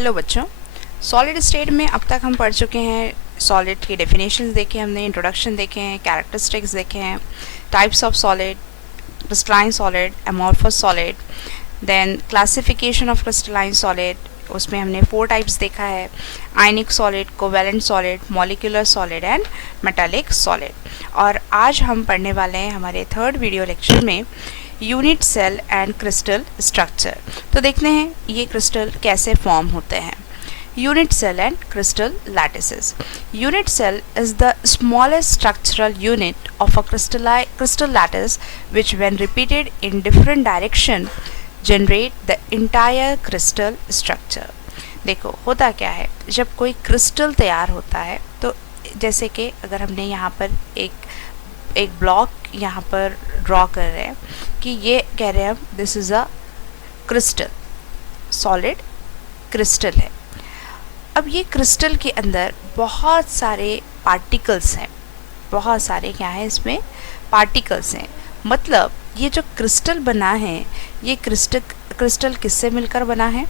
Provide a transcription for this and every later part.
Hello बच्चों, solid state में अब तक हम पढ़ चुके हैं। सॉलिड की डेफिनेशंस देखे हमने, इंट्रोडक्शन देखे हैं, कैरेक्टरिस्टिक्स देखे हैं, types of solid, crystalline solid, amorphous solid, then classification of crystalline solid, उसमें हमने 4 टाइप्स देखा है: ionic solid, covalent solid, molecular solid and metallic solid. और आज हम पढ़ने वाले हैं हमारे 3rd वीडियो लेक्चर में unit cell and crystal structure. तो देखते हैं ये क्रिस्टल कैसे फॉर्म होते हैं। Unit cell and crystal lattices. Unit cell is the smallest structural unit of a crystal lattice which when repeated in different direction generate the entire crystal structure। देखो होता क्या है, जब कोई क्रिस्टल तैयार होता है तो जैसे कि अगर हमने यहाँ पर एक ब्लॉक यहाँ पर ड्रॉ कर रहे हैं कि ये कह रहे हैं हम this is a crystal, solid crystal है। अब ये क्रिस्टल के अंदर बहुत सारे पार्टिकल्स हैं, बहुत सारे क्या हैं इसमें पार्टिकल्स हैं। मतलब ये जो क्रिस्टल बना है, ये क्रिस्टल किससे मिलकर बना है?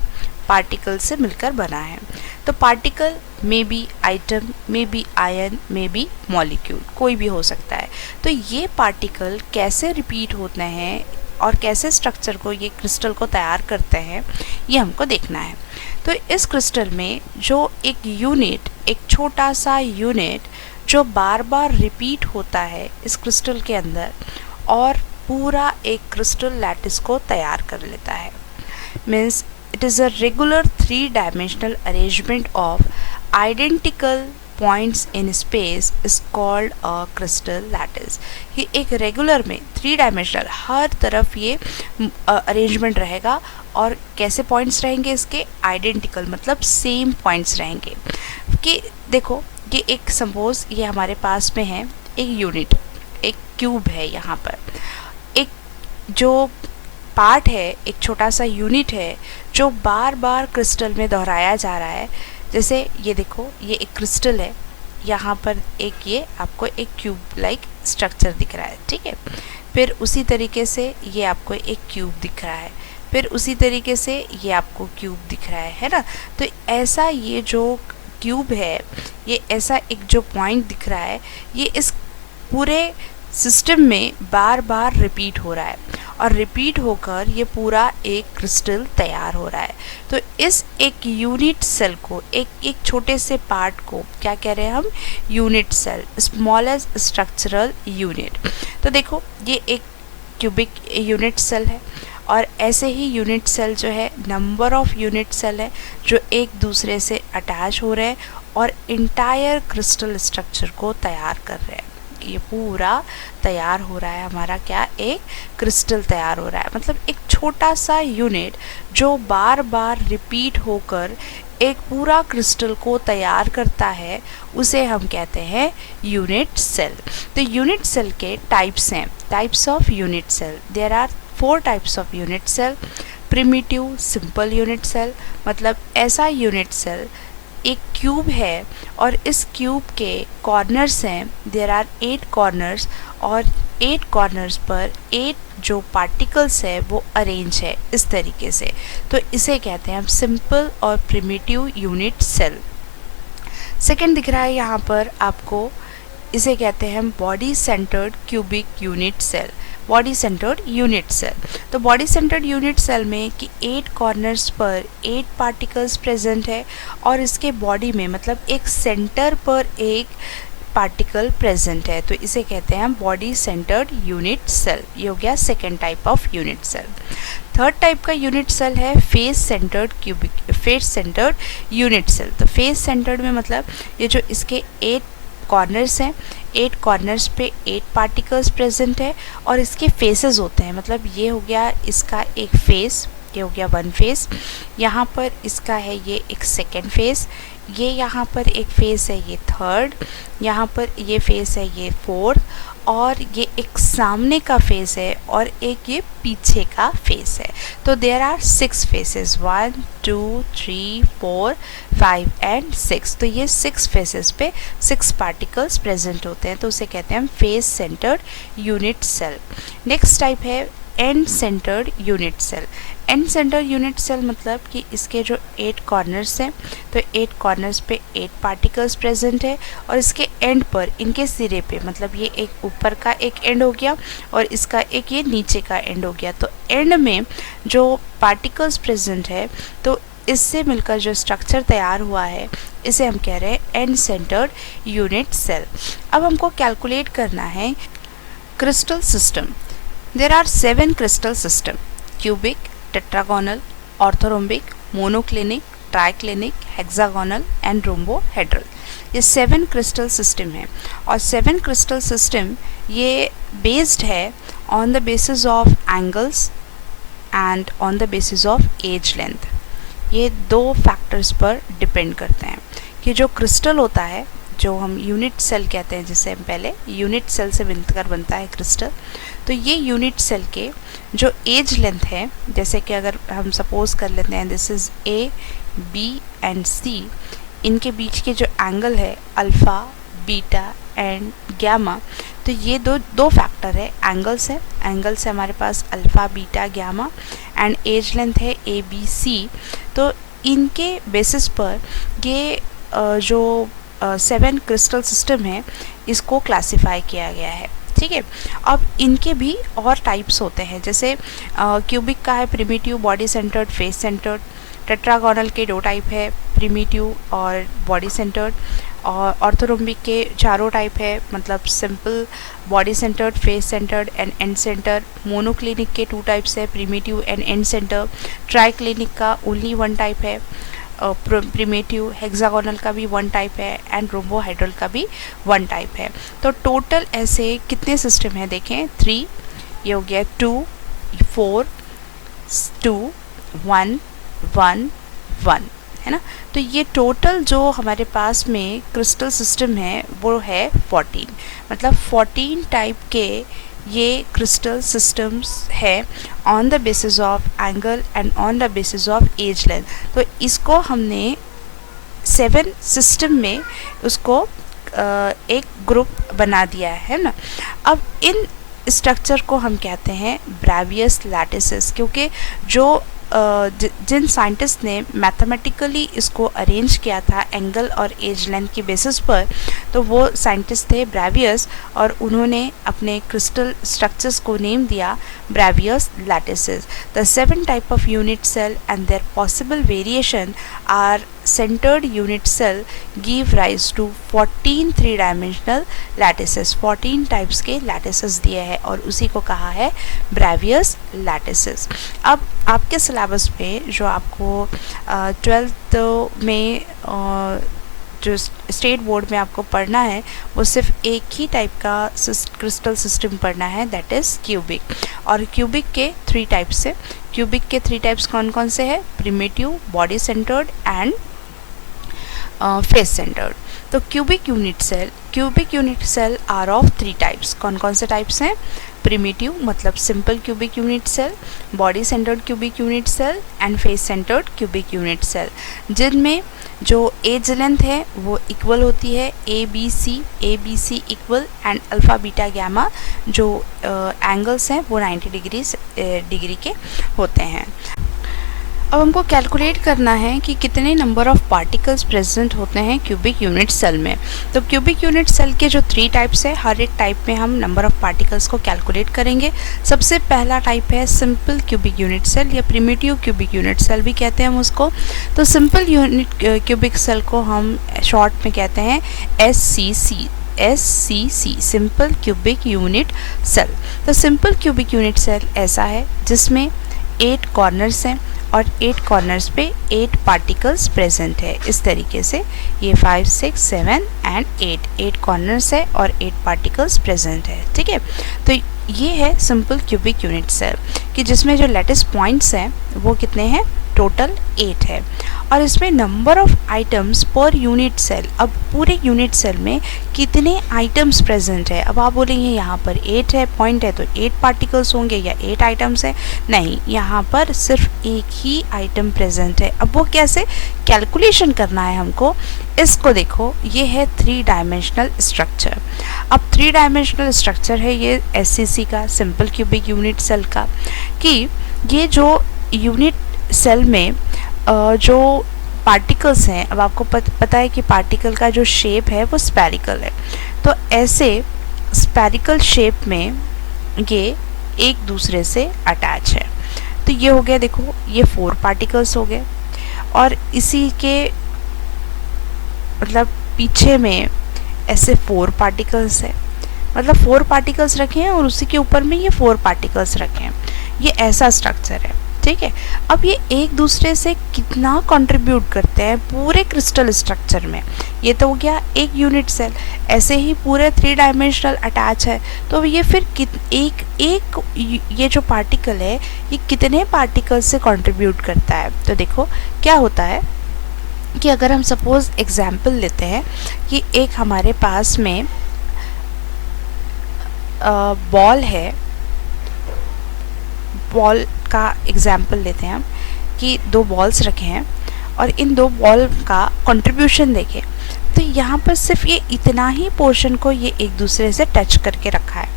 पार्टिकल से मिलकर बना है। तो particle may be item, may be ion, may be molecule, कोई भी हो सकता है। तो ये पार्टिकल कैसे रिपीट होते हैं और कैसे स्ट्रक्चर को, ये क्रिस्टल को तैयार करते हैं, ये हमको देखना है। तो इस क्रिस्टल में जो एक यूनिट, एक छोटा सा यूनिट जो बार बार रिपीट होता है इस क्रिस्टल के अंदर और पूरा एक क्रिस्टल लैटिस को तैयार कर लेता है। Means it is a regular 3-dimensional arrangement of identical points in space is called a crystal lattice। ये एक रेगुलर में 3-dimensional हर तरफ ये अरेंजमेंट रहेगा। और कैसे पॉइंट्स रहेंगे इसके? आइडेंटिकल, मतलब सेम पॉइंट्स रहेंगे। कि देखो ये एक सपोज ये हमारे पास में है एक यूनिट, एक क्यूब है, यहाँ पर एक जो पार्ट है, एक छोटा सा यूनिट है जो बार बार क्रिस्टल में दोहराया जा रहा है। जैसे ये देखो, ये एक क्रिस्टल है, यहाँ पर एक ये आपको एक क्यूब लाइक स्ट्रक्चर दिख रहा है, ठीक है। फिर उसी तरीके से ये आपको एक क्यूब दिख रहा है, फिर उसी तरीके से ये आपको क्यूब दिख रहा है ना। तो ऐसा ये जो क्यूब है, ये ऐसा एक जो पॉइंट दिख रहा है, ये इस पूरे सिस्टम में बार बार रिपीट हो रहा है और रिपीट होकर ये पूरा एक क्रिस्टल तैयार हो रहा है। तो इस एक यूनिट सेल को, एक छोटे से पार्ट को क्या कह रहे हैं हम? Unit cell, smallest structural unit. तो देखो ये एक क्यूबिक यूनिट सेल है और ऐसे ही यूनिट सेल जो है, नंबर ऑफ यूनिट सेल है जो एक दूसरे से अटैच हो रहे हैं और इंटायर क्रिस्टल स्ट्रक्चर को तैयार कर रहे हैं। ये पूरा तैयार हो रहा है हमारा क्या? एक क्रिस्टल तैयार हो रहा है। मतलब एक छोटा सा यूनिट जो बार बार रिपीट होकर एक पूरा क्रिस्टल को तैयार करता है, उसे हम कहते हैं यूनिट सेल। तो यूनिट सेल के टाइप्स हैं, types of unit cell. There are 4 types of unit cell. Primitive simple unit cell, मतलब ऐसा यूनिट सेल एक क्यूब है और इस क्यूब के कॉर्नर्स हैं, देयर आर 8 कॉर्नर्स और 8 कॉर्नर्स पर 8 जो पार्टिकल्स है वो अरेंज है इस तरीके से। तो इसे कहते हैं हम सिंपल और प्रिमिटिव यूनिट सेल। सेकंड दिख रहा है यहाँ पर आपको, इसे कहते हैं हम body centred cubic unit cell, body centred unit cell. तो बॉडी सेंटर्ड यूनिट सेल में कि 8 कॉर्नर्स पर 8 पार्टिकल्स प्रेजेंट है और इसके बॉडी में मतलब एक सेंटर पर एक पार्टिकल प्रेजेंट है, तो इसे कहते हैं हम बॉडी सेंटर्ड यूनिट सेल। ये हो गया second type of unit cell. Third type का यूनिट सेल है face centred cubic, face centred unit cell. तो फेस सेंटर्ड में मतलब ये जो इसके 8 कॉर्नर्स हैं, 8 कॉर्नर्स पे 8 पार्टिकल्स प्रेजेंट है और इसके फेसेस होते हैं। मतलब ये हो गया इसका एक फेस, ये हो गया 1 फेस, यहाँ पर इसका है ये एक सेकेंड फेस, ये यहाँ पर एक फेस है ये थर्ड, यहाँ पर ये फेस है ये फोर्थ, और ये एक सामने का फेस है और एक ये पीछे का फेस है। तो देयर आर 6 फेसेस, 1 2 3 4 5 एंड 6। तो ये 6 फेसेस पे 6 पार्टिकल्स प्रेजेंट होते हैं, तो उसे कहते हैं face centred unit cell. Next type है end centered unit cell. End center unit cell मतलब कि इसके जो 8 कॉर्नर्स हैं, तो 8 कॉर्नर्स पे 8 पार्टिकल्स प्रेजेंट है, और इसके एंड पर, इनके सिरे पे, मतलब ये एक ऊपर का एक एंड हो गया और इसका एक ये नीचे का एंड हो गया, तो एंड में जो पार्टिकल्स प्रेजेंट है, तो इससे मिलकर जो स्ट्रक्चर तैयार हुआ है इसे हम कह रहे हैं एंड सेंटर्ड यूनिट सेल। अब हमको कैलकुलेट करना है crystal system. There are 7 crystal system: cubic, tetragonal, orthorhombic, monoclinic, triclinic, hexagonal and rhombohedral. ये 7 क्रिस्टल सिस्टम है, और 7 क्रिस्टल सिस्टम ये बेस्ड है on the basis of angles and on the basis of edge length. ये 2 factors पर depend करते हैं कि जो क्रिस्टल होता है, जो हम यूनिट सेल कहते हैं, जिसे हम पहले यूनिट सेल से मिलकर बनता है क्रिस्टल, तो ये यूनिट सेल के जो एज लेंथ है, जैसे कि अगर हम सपोज कर लेते हैं this is A B and C, इनके बीच के जो एंगल है अल्फ़ा, बीटा एंड गैमा, तो ये दो फैक्टर है, एंगल्स है, एंगल से हमारे पास alpha, beta, gamma, and edge length है ए बी सी। तो इनके बेसिस पर ये जो 7 क्रिस्टल सिस्टम है इसको क्लासिफाई किया गया है। ठीक है, अब इनके भी और टाइप्स होते हैं, जैसे क्यूबिक का है primitive, body centred, face centred. Tetragonal के 2 टाइप है, प्रिमिटिव और बॉडी सेंटर्ड। और ऑर्थोरोम्बिक के 4 टाइप है, मतलब simple, body centred, face centred and and centre. Monoclinic के 2 टाइप्स है, primitive and and centre. Triclinic का ओनली 1 टाइप है, प्रिमिटिव। हेक्सागोनल का भी 1 टाइप है एंड रोम्बोहेड्रल का भी 1 टाइप है। तो टोटल ऐसे कितने सिस्टम हैं देखें, 3, ये हो गया 2 4 2 1 1 1, है ना। तो ये टोटल जो हमारे पास में क्रिस्टल सिस्टम है वो है 14, मतलब 14 टाइप के ये क्रिस्टल सिस्टम्स है on the basis of angle and on the basis of edge length. तो इसको हमने 7 सिस्टम में उसको एक ग्रुप बना दिया है ना। अब इन स्ट्रक्चर को हम कहते हैं ब्रेवियस लैटिसेस, क्योंकि जो जिन साइंटिस्ट ने मैथमेटिकली इसको अरेंज किया था एंगल और एज लेंथ की बेसिस पर, तो वो साइंटिस्ट थे ब्रेवियस, और उन्होंने अपने क्रिस्टल स्ट्रक्चर्स को नेम दिया Bravais lattices. The 7 type of unit cell and their possible variation are centered unit cell give rise to 14 3-dimensional lattices। 14 types के लैटिसेस दिए हैं और उसी को कहा है ब्रेवियस लैटिसेस। अब आपके सिलेबस में जो आपको 12th में जो स्टेट बोर्ड में आपको पढ़ना है वो सिर्फ एक ही टाइप का क्रिस्टल सिस्टम पढ़ना है, दैट इज़ क्यूबिक। और क्यूबिक के 3 टाइप्स है। क्यूबिक के 3 टाइप्स कौन कौन से हैं? Primitive, body centered and face centered. तो cubic unit cell are of 3 types. कौन कौन से टाइप्स हैं? प्रिमिटिव मतलब simple cubic unit cell, body centred cubic unit cell and face centred cubic unit cell, जिनमें जो एज लेंथ है वो इक्वल होती है A B C equal, and alpha beta gamma जो एंगल्स हैं वो 90 डिग्री के होते हैं। अब हमको कैलकुलेट करना है कि कितने नंबर ऑफ पार्टिकल्स प्रेजेंट होते हैं क्यूबिक यूनिट सेल में। तो क्यूबिक यूनिट सेल के जो 3 टाइप्स है, हर एक टाइप में हम नंबर ऑफ पार्टिकल्स को कैलकुलेट करेंगे। सबसे पहला टाइप है सिंपल क्यूबिक यूनिट सेल या प्रिमिटिव क्यूबिक यूनिट सेल भी कहते हैं हम उसको। तो सिंपल यूनिट क्यूबिक सेल को हम शॉर्ट में कहते हैं SCC, simple cubic unit cell. तो सिंपल क्यूबिक यूनिट सेल ऐसा है जिसमें 8 कॉर्नर्स हैं और 8 कॉर्नर्स पे 8 पार्टिकल्स प्रेजेंट है। इस तरीके से ये 5 6 7 एंड 8 कॉर्नर्स है और 8 पार्टिकल्स प्रेजेंट है। ठीक है, तो ये है सिंपल क्यूबिक यूनिट सेल कि जिसमें जो लैटिस पॉइंट्स हैं वो कितने हैं? टोटल 8 है। और इसमें number of items per unit cell, अब पूरे यूनिट सेल में कितने आइटम्स प्रेजेंट है। अब आप बोलेंगे यहाँ पर 8 है, पॉइंट है तो 8 पार्टिकल्स होंगे या 8 आइटम्स है, नहीं, यहाँ पर सिर्फ एक ही आइटम प्रेजेंट है। अब वो कैसे कैलकुलेशन करना है हमको, इसको देखो, ये है 3 डायमेंशनल स्ट्रक्चर। अब 3 डायमेंशनल स्ट्रक्चर है ये SCC का, सिंपल क्यूबिक यूनिट सेल का, कि ये जो यूनिट सेल में जो पार्टिकल्स हैं, अब आपको पता है कि पार्टिकल का जो शेप है वो स्फेरिकल है, तो ऐसे स्फेरिकल शेप में ये एक दूसरे से अटैच है। तो ये हो गया, देखो ये 4 पार्टिकल्स हो गए, और इसी के मतलब पीछे में ऐसे 4 पार्टिकल्स है, मतलब 4 पार्टिकल्स रखे हैं और उसी के ऊपर में ये 4 पार्टिकल्स रखे हैं, ये ऐसा स्ट्रक्चर है, ठीक है। अब ये एक दूसरे से कितना कंट्रीब्यूट करते हैं पूरे क्रिस्टल स्ट्रक्चर में, ये तो हो गया एक यूनिट सेल। ऐसे ही पूरे 3 डायमेंशनल अटैच है, तो ये फिर एक ये जो पार्टिकल है ये कितने पार्टिकल से कंट्रीब्यूट करता है। तो देखो क्या होता है कि अगर हम सपोज एग्जाम्पल लेते हैं कि एक हमारे पास में बॉल है, बॉल का एग्जाम्पल लेते हैं हम कि 2 बॉल्स रखे हैं और इन 2 बॉल का कंट्रीब्यूशन देखें, तो यहाँ पर सिर्फ ये इतना ही पोर्शन को ये एक दूसरे से टच करके रखा है।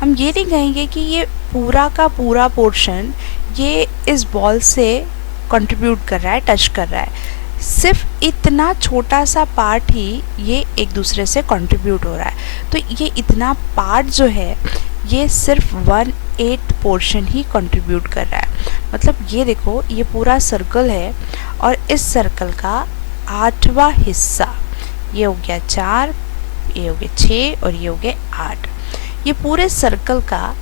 हम ये नहीं कहेंगे कि ये पूरा का पूरा पोर्शन ये इस बॉल से कंट्रीब्यूट कर रहा है, टच कर रहा है, सिर्फ इतना छोटा सा पार्ट ही ये एक दूसरे से कंट्रीब्यूट हो रहा है। तो ये इतना पार्ट जो है ये सिर्फ 1/8 पोर्शन ही कंट्रीब्यूट कर रहा है। मतलब ये देखो, ये पूरा सर्कल है और इस सर्कल का 8वां हिस्सा, ये हो गया 4, ये हो गया 6 और ये हो गया 8, ये पूरे सर्कल का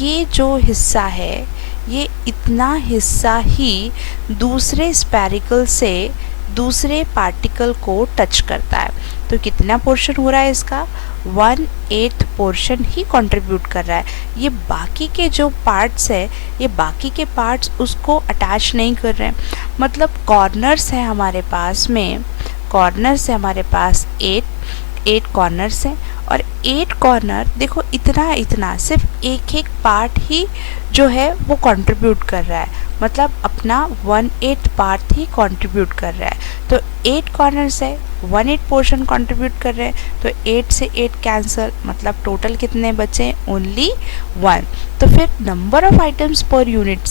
ये जो हिस्सा है ये इतना हिस्सा ही दूसरे स्फेरिकल से दूसरे पार्टिकल को टच करता है। तो कितना पोर्शन हो रहा है इसका, 1/8 पोर्शन ही कंट्रीब्यूट कर रहा है। ये बाकी के जो पार्ट्स है, ये बाकी के पार्ट्स उसको अटैच नहीं कर रहे हैं। मतलब कॉर्नर्स है हमारे पास में, कॉर्नर्स है हमारे पास 8 कॉर्नर्स हैं, और 8 कॉर्नर देखो इतना सिर्फ एक पार्ट ही जो है वो कंट्रीब्यूट कर रहा है, मतलब अपना 1/8 पार्ट ही कंट्रीब्यूट कर रहा है। तो 8 कॉर्नर्स है, 1/8 पोर्शन कंट्रीब्यूट कर रहे हैं, तो 8 से 8 कैंसिल, मतलब टोटल कितने बचे, ओनली 1। तो फिर number of items per unit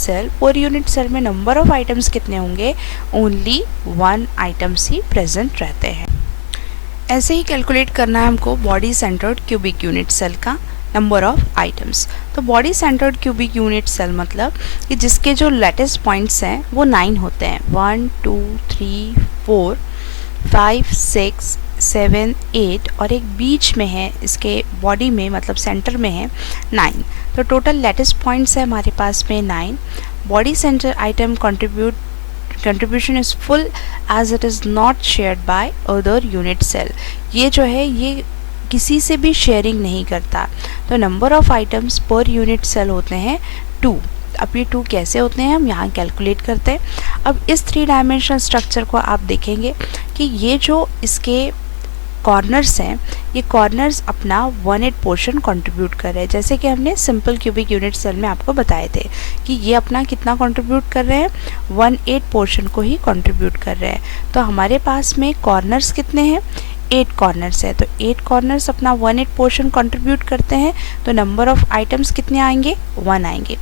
cell में नंबर ऑफ आइटम्स कितने होंगे, ओनली 1 आइटम्स ही प्रेजेंट रहते हैं। ऐसे ही कैलकुलेट करना है हमको body centred cubic unit cell का नंबर ऑफ आइटम्स। तो body centred cubic unit cell मतलब कि जिसके जो लेटेस्ट पॉइंट्स हैं वो 9 होते हैं, 1 2 3 4 5 6 7 8, और एक बीच में है इसके बॉडी में, मतलब सेंटर में है 9। तो टोटल लेटेस्ट पॉइंट्स है हमारे पास में 9। Body centre item contribution is full as it is not shared by other unit cell। ये जो है ये किसी से भी शेयरिंग नहीं करता। तो number of items per unit cell होते हैं 2। अब ये 2 कैसे होते हैं हम यहाँ कैलकुलेट करते हैं। अब इस 3 डायमेंशनल स्ट्रक्चर को आप देखेंगे कि ये जो इसके कॉर्नर्स हैं, ये कॉर्नर्स अपना 1/8 पोर्शन कंट्रीब्यूट कर रहे हैं, जैसे कि हमने सिंपल क्यूबिक यूनिट सेल में आपको बताए थे कि ये अपना कितना कंट्रीब्यूट कर रहे हैं, 1/8 पोर्शन को ही कंट्रीब्यूट कर रहे हैं। तो हमारे पास में कॉर्नर्स कितने हैं, 8 कॉर्नर्स है, तो 8 कॉर्नर्स अपना 1/8 पोर्शन कंट्रीब्यूट करते हैं, तो नंबर ऑफ आइटम्स कितने आएंगे, 1 आएंगे।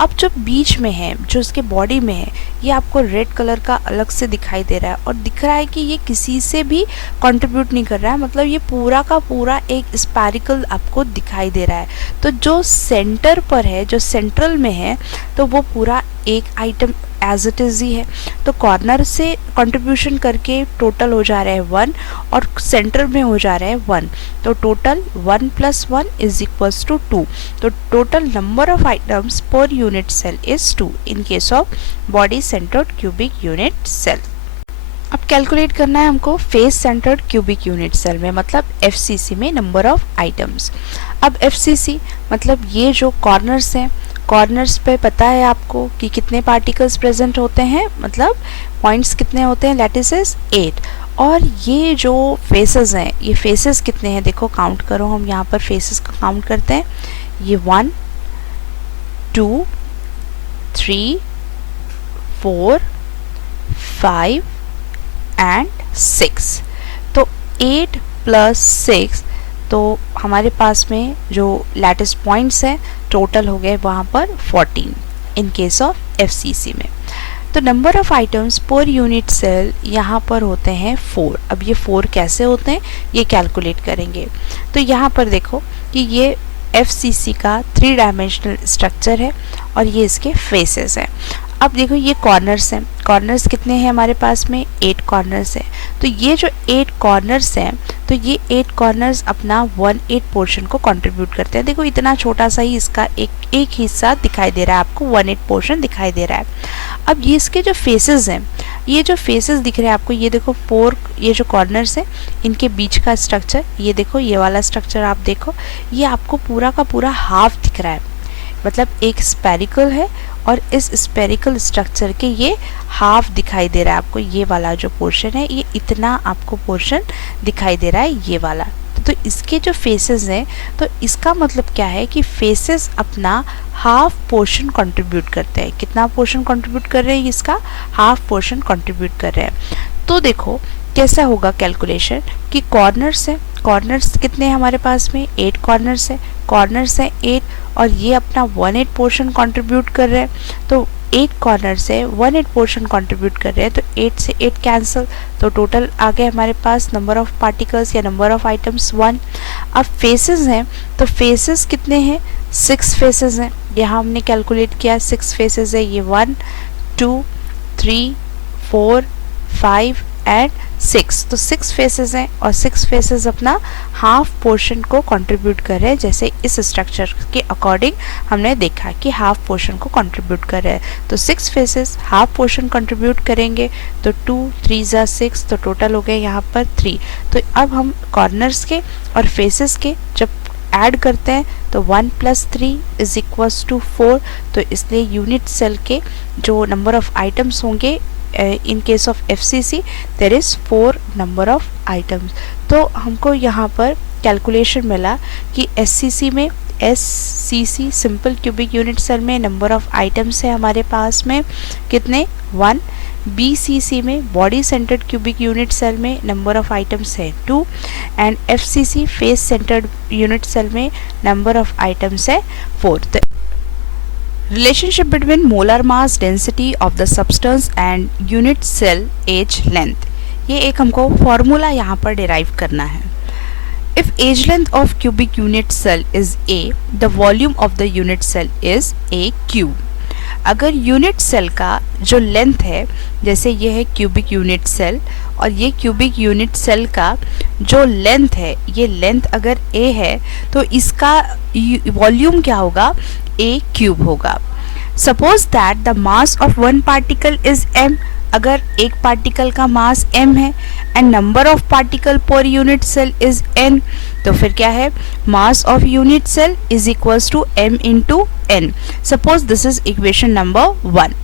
अब जो बीच में है, जो इसके बॉडी में है, ये आपको रेड कलर का अलग से दिखाई दे रहा है और दिख रहा है कि ये किसी से भी कंट्रीब्यूट नहीं कर रहा है, मतलब ये पूरा का पूरा एक स्फेरिकल आपको दिखाई दे रहा है। तो जो सेंटर पर है, जो सेंट्रल में है, तो वो पूरा एक आइटम एज इट इज़ ही है। तो कॉर्नर से कंट्रीब्यूशन करके टोटल हो जा रहा है 1 और सेंटर में हो जा रहा है 1, तो टोटल 1 + 1 = 2। तो total number of items per unit cell is 2 in case of body centred cubic unit cell. अब कैलकुलेट करना है हमको face centred cubic unit cell में, मतलब FCC में नंबर ऑफ आइटम्स। अब FCC मतलब ये जो कॉर्नर्स हैं कॉर्नर्स पे पता है आपको कि कितने पार्टिकल्स प्रेजेंट होते हैं, मतलब पॉइंट्स कितने होते हैं, लैटिसेस 8। और ये जो फेसेस हैं, ये फेसेस कितने हैं देखो, काउंट करो, हम यहाँ पर फेसेस को काउंट करते हैं। ये 1 2 3 4 5 एंड 6। तो 8 प्लस 6, तो हमारे पास में जो लैटिस पॉइंट्स हैं टोटल हो गए वहाँ पर 14 इन केस ऑफ एफसीसी में। तो number of items per unit cell यहाँ पर होते हैं 4। अब ये 4 कैसे होते हैं ये कैलकुलेट करेंगे। तो यहाँ पर देखो कि ये एफसीसी का 3 डायमेंशनल स्ट्रक्चर है और ये इसके फेसेस हैं। अब देखो ये कॉर्नर्स हैं, कॉर्नर्स कितने हैं हमारे पास में, 8 कॉर्नर्स हैं। तो ये जो 8 कॉर्नर्स हैं, तो ये 8 कॉर्नर्स अपना 1/8 पोर्शन को कंट्रीब्यूट करते हैं। देखो इतना छोटा सा ही इसका एक हिस्सा दिखाई दे रहा है आपको, 1/8 पोर्शन दिखाई दे रहा है। अब ये इसके जो फेसेस हैं, ये जो फेसेस दिख रहे हैं आपको, ये देखो 4 ये जो कॉर्नर्स हैं इनके बीच का स्ट्रक्चर, ये देखो ये वाला स्ट्रक्चर आप देखो, ये आपको पूरा का पूरा हाफ दिख रहा है, मतलब एक स्पेरिकल है और इस स्पेरिकल स्ट्रक्चर के ये हाफ दिखाई दे रहा है आपको। ये वाला जो पोर्शन है ये इतना आपको पोर्शन दिखाई दे रहा है, ये वाला। तो इसके जो फेसेस हैं, तो इसका मतलब क्या है कि फेसेस अपना हाफ पोर्शन कंट्रीब्यूट करते हैं। कितना पोर्शन कंट्रीब्यूट कर रहे हैं, इसका हाफ पोर्शन कंट्रीब्यूट कर रहे हैं। तो देखो कैसा होगा कैलकुलेशन कि कॉर्नर्स है, कॉर्नर्स कितने हैं हमारे पास में, 8 कॉर्नर्स है, कॉर्नर्स है 8 और ये अपना 1/8 पोर्शन कंट्रीब्यूट कर रहे हैं। तो 8 कॉर्नर से 1/8 पोर्शन कंट्रीब्यूट कर रहे हैं, तो 8 से 8 कैंसिल, तो टोटल आ गए हमारे पास नंबर ऑफ पार्टिकल्स या नंबर ऑफ आइटम्स 1। अब फेसेस हैं, तो फेसेस कितने हैं, 6 फेसेस हैं। यहाँ हमने कैलकुलेट किया 6 फेसेस है, ये 1 2 3 4 5 एंड 6। तो 6 फेसेस हैं और 6 फेसेस अपना हाफ पोर्शन को कंट्रीब्यूट कर रहे हैं, जैसे इस स्ट्रक्चर के अकॉर्डिंग हमने देखा कि हाफ पोर्शन को कंट्रीब्यूट कर रहे हैं। तो 6 फेसेस हाफ पोर्शन कंट्रीब्यूट करेंगे, तो 2 3 ज़ा 6, तो टोटल हो गए यहाँ पर 3। तो अब हम कॉर्नर्स के और फेसेस के जब ऐड करते हैं तो 1 + 3 = 4। तो इसलिए यूनिट सेल के जो नंबर ऑफ आइटम्स होंगे in case of FCC there is 4 number of items। तो हमको यहाँ पर कैलकुलेशन मिला कि SCC में SCC simple cubic unit cell में नंबर ऑफ आइटम्स है हमारे पास में कितने, 1। BCC में body centred cubic unit cell में नंबर ऑफ आइटम्स है 2 and FCC face centred unit cell में नंबर ऑफ आइटम्स है 4। Relationship between molar mass density of the substance and unit cell age length, ये एक हमको formula यहाँ पर derive करना है। If age length of cubic unit cell is A, the volume of the unit cell is A cube। अगर unit cell का जो लेंथ है, जैसे ये है क्यूबिक यूनिट सेल और ये क्यूबिक यूनिट सेल का जो लेंथ है, ये लेंथ अगर A है तो इसका वॉल्यूम क्या होगा, A क्यूब होगा। Suppose that the mass of one particle is m, अगर एक पार्टिकल का मास m है and number of particle per unit cell is n, तो फिर क्या है, mass of unit cell is equals to m into n। Suppose this is equation number 1।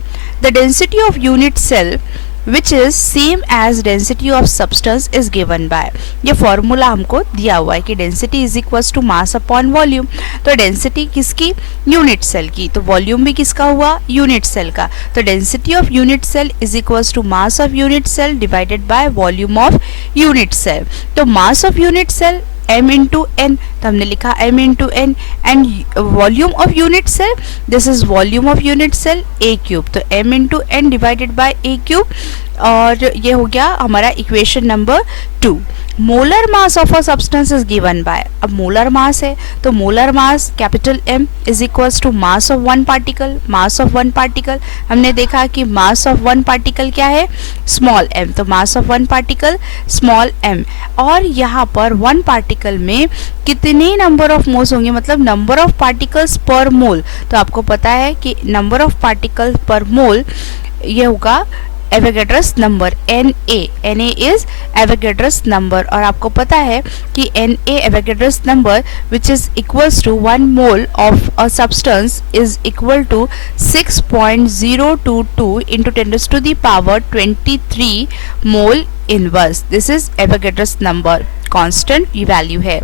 The density of unit cell which is same as density of substance is given by, ये formula हमको दिया हुआ है कि density is equals to mass upon volume. तो density किसकी, unit cell की, तो वॉल्यूम भी किसका हुआ, यूनिट सेल का। तो density of unit cell is equals to mass of unit cell divided by volume of unit cell. तो mass of unit cell m into n, तो हमने लिखा m into n and volume of unit cell, this is volume of unit cell a cube. तो m into n divided by a cube, और ये हो गया हमारा equation number 2। Molar mass of a substance is given by, अब molar mass है तो molar mass capital M is equals to mass of one particle. Mass of one particle हमने देखा कि मास ऑफ वन पार्टिकल क्या है, स्मॉल m, तो mass of one particle small m। और यहाँ पर वन पार्टिकल में कितने नंबर ऑफ मोल्स होंगे, मतलब नंबर ऑफ पार्टिकल्स पर मोल। तो आपको पता है कि नंबर ऑफ पार्टिकल पर मोल ये होगा Avogadro's number Na is Avogadro's number, और आपको पता है कि Na Avogadro's number which is equals to 1 mole of a substance is equal to 6.022 into 10 to the power 23 mole inverse. This is Avogadro's number, constant ये value है.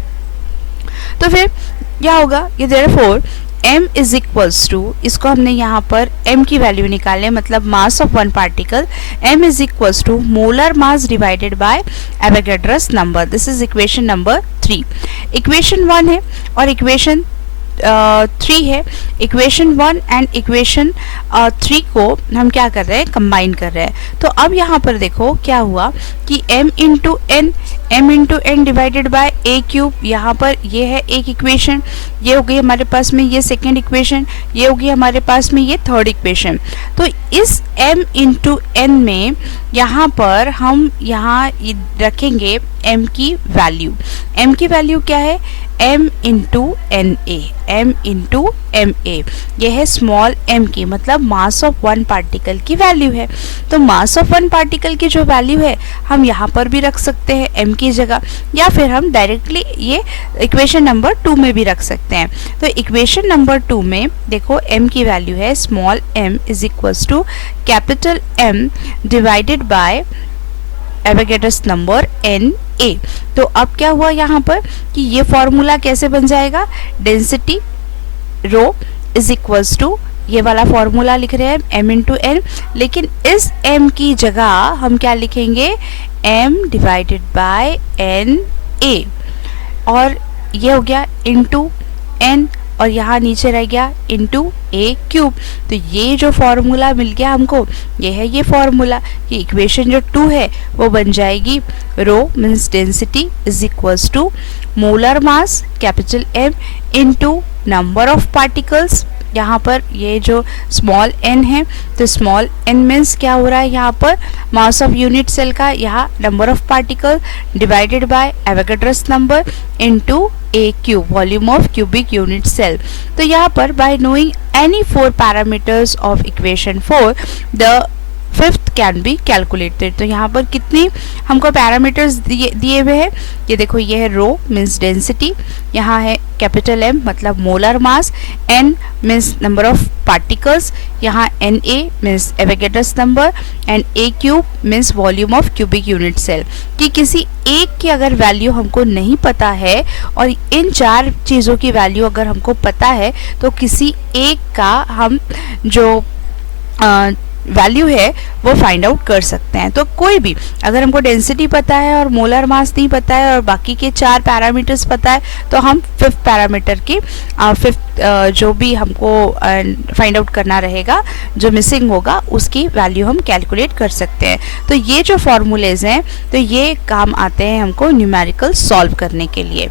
तो फिर क्या होगा, ये therefore m is equals to, इसको हमने यहाँ पर m की वैल्यू निकाले, मतलब mass of one particle, m is equals to molar mass divided by Avogadro's number. This is equation number 3. Equation 1 है और इक्वेशन 3 है. इक्वेशन 1 एंड इक्वेशन 3 को हम क्या कर रहे हैं, कंबाइन कर रहे हैं. तो अब यहाँ पर देखो क्या हुआ कि m into n divided by a cube, यहाँ पर ये है एक इक्वेशन, ये हो गई हमारे पास में ये सेकेंड इक्वेशन, ये होगी हमारे पास में ये थर्ड इक्वेशन. तो इस m इंटू n में यहाँ पर हम यहाँ रखेंगे m की वैल्यू. m की वैल्यू क्या है, m into Na, m into Ma. यह है स्मॉल m की, मतलब मास ऑफ वन पार्टिकल की वैल्यू है. तो मास ऑफ वन पार्टिकल की जो वैल्यू है हम यहाँ पर भी रख सकते हैं m की जगह, या फिर हम डायरेक्टली ये इक्वेशन नंबर 2 में भी रख सकते हैं. तो इक्वेशन नंबर 2 में देखो m की वैल्यू है small m is equals to capital M divided by Avogadro's number Na. तो अब क्या हुआ यहाँ पर कि ये फॉर्मूला कैसे बन जाएगा, density rho is equals to, ये वाला फॉर्मूला लिख रहे हैं m इंटू n, लेकिन इस m की जगह हम क्या लिखेंगे, m डिवाइडेड बाय Na, और ये हो गया इंटू n, और यहाँ नीचे रह गया इंटू a क्यूब. तो ये जो फॉर्मूला मिल गया हमको, ये है ये फॉर्मूला कि इक्वेशन जो 2 है वो बन जाएगी rho means density is equals to molar mass capital M into number of particles. यहाँ पर ये जो स्मॉल n है, तो स्मॉल n मीन्स क्या हो रहा है यहाँ पर, मास ऑफ यूनिट सेल का, यहाँ number of particle divided by Avogadro's number into a cube, volume of cubic unit cell. तो यहाँ पर by knowing any 4 parameters of equation 4 the fifth can be calculated. तो यहाँ पर कितनी हमको पैरामीटर्स दिए हुए हैं, ये देखो, ये है रो मीन्स डेंसिटी, यहाँ है कैपिटल M मतलब molar mass, n means number of particles, यहाँ Na means Avogadro's number, and a cube means volume of cubic unit cell. कि किसी एक की अगर वैल्यू हमको नहीं पता है और इन 4 चीज़ों की वैल्यू अगर हमको पता है, तो किसी एक का हम जो वैल्यू है वो फाइंड आउट कर सकते हैं. तो कोई भी अगर हमको डेंसिटी पता है और मोलर मास नहीं पता है और बाकी के 4 पैरामीटर्स पता है, तो हम फिफ्थ पैरामीटर की फिफ्थ जो भी हमको फाइंड आउट करना रहेगा, जो मिसिंग होगा, उसकी वैल्यू हम कैलकुलेट कर सकते हैं. तो ये जो फॉर्मूलेज हैं, तो ये काम आते हैं हमको न्यूमेरिकल सॉल्व करने के लिए.